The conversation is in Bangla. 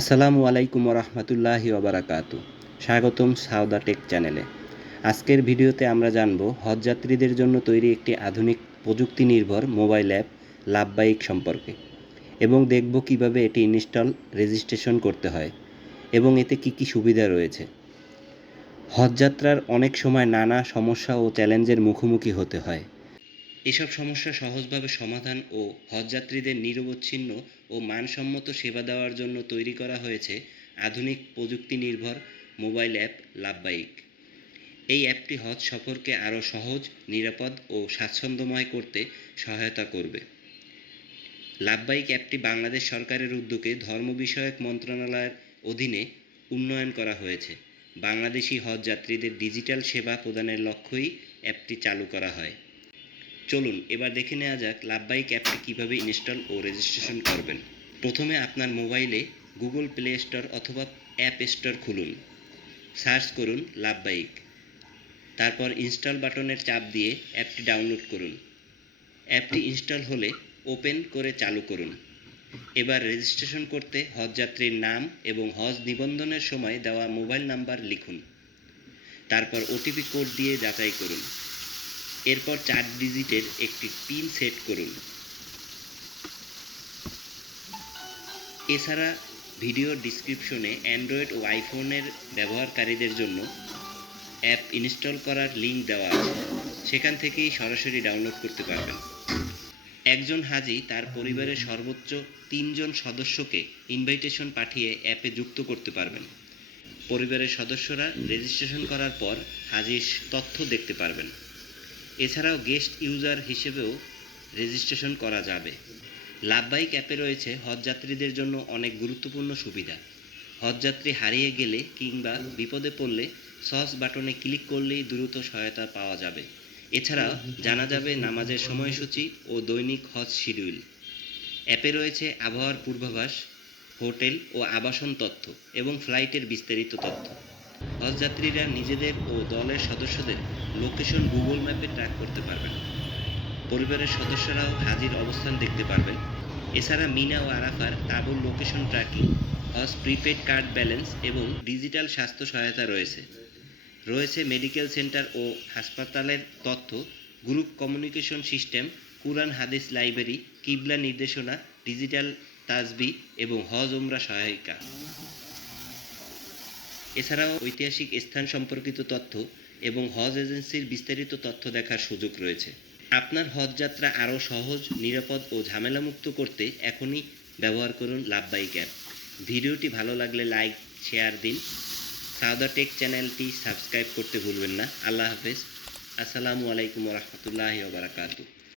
আসসালামু আলাইকুম রহমতুল্লাহি ওবারাকাতু। স্বাগতম সাউদা টেক চ্যানেলে। আজকের ভিডিওতে আমরা জানব হজযাত্রীদের জন্য তৈরি একটি আধুনিক প্রযুক্তি নির্ভর মোবাইল অ্যাপ লাব্বাইক সম্পর্কে, এবং দেখব কিভাবে এটি ইনস্টল রেজিস্ট্রেশন করতে হয় এবং এতে কি কি সুবিধা রয়েছে। হজযাত্রার অনেক সময় নানা সমস্যা ও চ্যালেঞ্জের মুখোমুখি হতে হয়। এসব সমস্যা সহজভাবে সমাধান ও হজযাত্রীদের নিরবচ্ছিন্ন ও মানসম্মত সেবা দেওয়ার জন্য তৈরি করা হয়েছে আধুনিক প্রযুক্তি নির্ভর মোবাইল অ্যাপ লাব্বাইক। এই অ্যাপটি হজ সফরকে আরও সহজ, নিরাপদ ও স্বাচ্ছন্দ্যময় করতে সহায়তা করবে। লাব্বাইক অ্যাপটি বাংলাদেশ সরকারের উদ্যোগে ধর্ম বিষয়ক মন্ত্রণালয়ের অধীনে উন্নয়ন করা হয়েছে। বাংলাদেশি হজযাত্রীদের ডিজিটাল সেবা প্রদানের লক্ষ্যেই অ্যাপটি চালু করা হয়। চলুন এবার দেখে নেওয়া যাক লাব্বাইক অ্যাপটি কীভাবে ইনস্টল ও রেজিস্ট্রেশন করবেন। প্রথমে আপনার মোবাইলে গুগল প্লে স্টোর অথবা অ্যাপ স্টোর খুলুন। সার্চ করুন লাব্বাইক, তারপর ইনস্টল বাটনের চাপ দিয়ে অ্যাপটি ডাউনলোড করুন। অ্যাপটি ইনস্টল হলে ওপেন করে চালু করুন। এবার রেজিস্ট্রেশন করতে হজযাত্রীর নাম এবং হজ নিবন্ধনের সময় দেওয়া মোবাইল নাম্বার লিখুন। তারপর ওটিপি কোড দিয়ে যাচাই করুন। এরপর 4 ডিজিটের একটি পিন সেট করুন। এছাড়া ভিডিওর ডিসক্রিপশনে অ্যান্ড্রয়েড ও আইফোনের ব্যবহারকারীদের জন্য অ্যাপ ইনস্টল করার লিঙ্ক দেওয়া আছে, সেখান থেকেই সরাসরি ডাউনলোড করতে পারবেন। একজন হাজি তার পরিবারের সর্বোচ্চ 3 জন সদস্যকে ইনভাইটেশন পাঠিয়ে অ্যাপে যুক্ত করতে পারবেন। পরিবারের সদস্যরা রেজিস্ট্রেশন করার পর হাজির তথ্য দেখতে পারবেন। এছাড়াও গেস্ট ইউজার হিসেবেও রেজিস্ট্রেশন করা যাবে। লাব্বাইক অ্যাপে রয়েছে হজযাত্রীদের জন্য অনেক গুরুত্বপূর্ণ সুবিধা। হজযাত্রী হারিয়ে গেলে কিংবা বিপদে পড়লে সস বাটনে ক্লিক করলেই দ্রুত সহায়তা পাওয়া যাবে। এছাড়াও জানা যাবে নামাজের সময়সূচি ও দৈনিক হজ শিডিউল। অ্যাপে রয়েছে আবহাওয়ার পূর্বাভাস, হোটেল ও আবাসন তথ্য এবং ফ্লাইটের বিস্তারিত তথ্য। হজযাত্রীরা নিজেদের ও দলের সদস্যদের লোকেশন গুগল ম্যাপে ট্র্যাক করতে পারবেন। পরিবারের সদস্যরাও হাজির অবস্থান দেখতে পারবেন। এছাড়া মিনা ও আরাফার তাঁবুর লোকেশন ট্র্যাকিং, হজ প্রিপেড কার্ড ব্যালেন্স এবং ডিজিটাল স্বাস্থ্য সহায়তা রয়েছে মেডিকেল সেন্টার ও হাসপাতালের তথ্য, গ্রুপ কমিউনিকেশন সিস্টেম, কুরআন হাদিস লাইব্রেরি, কিবলা নির্দেশনা, ডিজিটাল তাসবিহ এবং হজ উমরা সহায়িকা। এছাড়াও ঐতিহাসিক স্থান সম্পর্কিত তথ্য এবং হজ এজেন্সির বিস্তারিত তথ্য দেখার সুযোগ রয়েছে। আপনার হজযাত্রা আরও সহজ, নিরাপদ ও ঝামেলামুক্ত করতে এখনই ব্যবহার করুন লাব্বাইক অ্যাপ। ভিডিওটি ভালো লাগলে লাইক, শেয়ার দিন। সাউদা টেক চ্যানেলটি সাবস্ক্রাইব করতে ভুলবেন না। আল্লাহ হাফেজ। আসসালামু আলাইকুম রহমতুল্লাহি ওয়া বারাকাতুহু।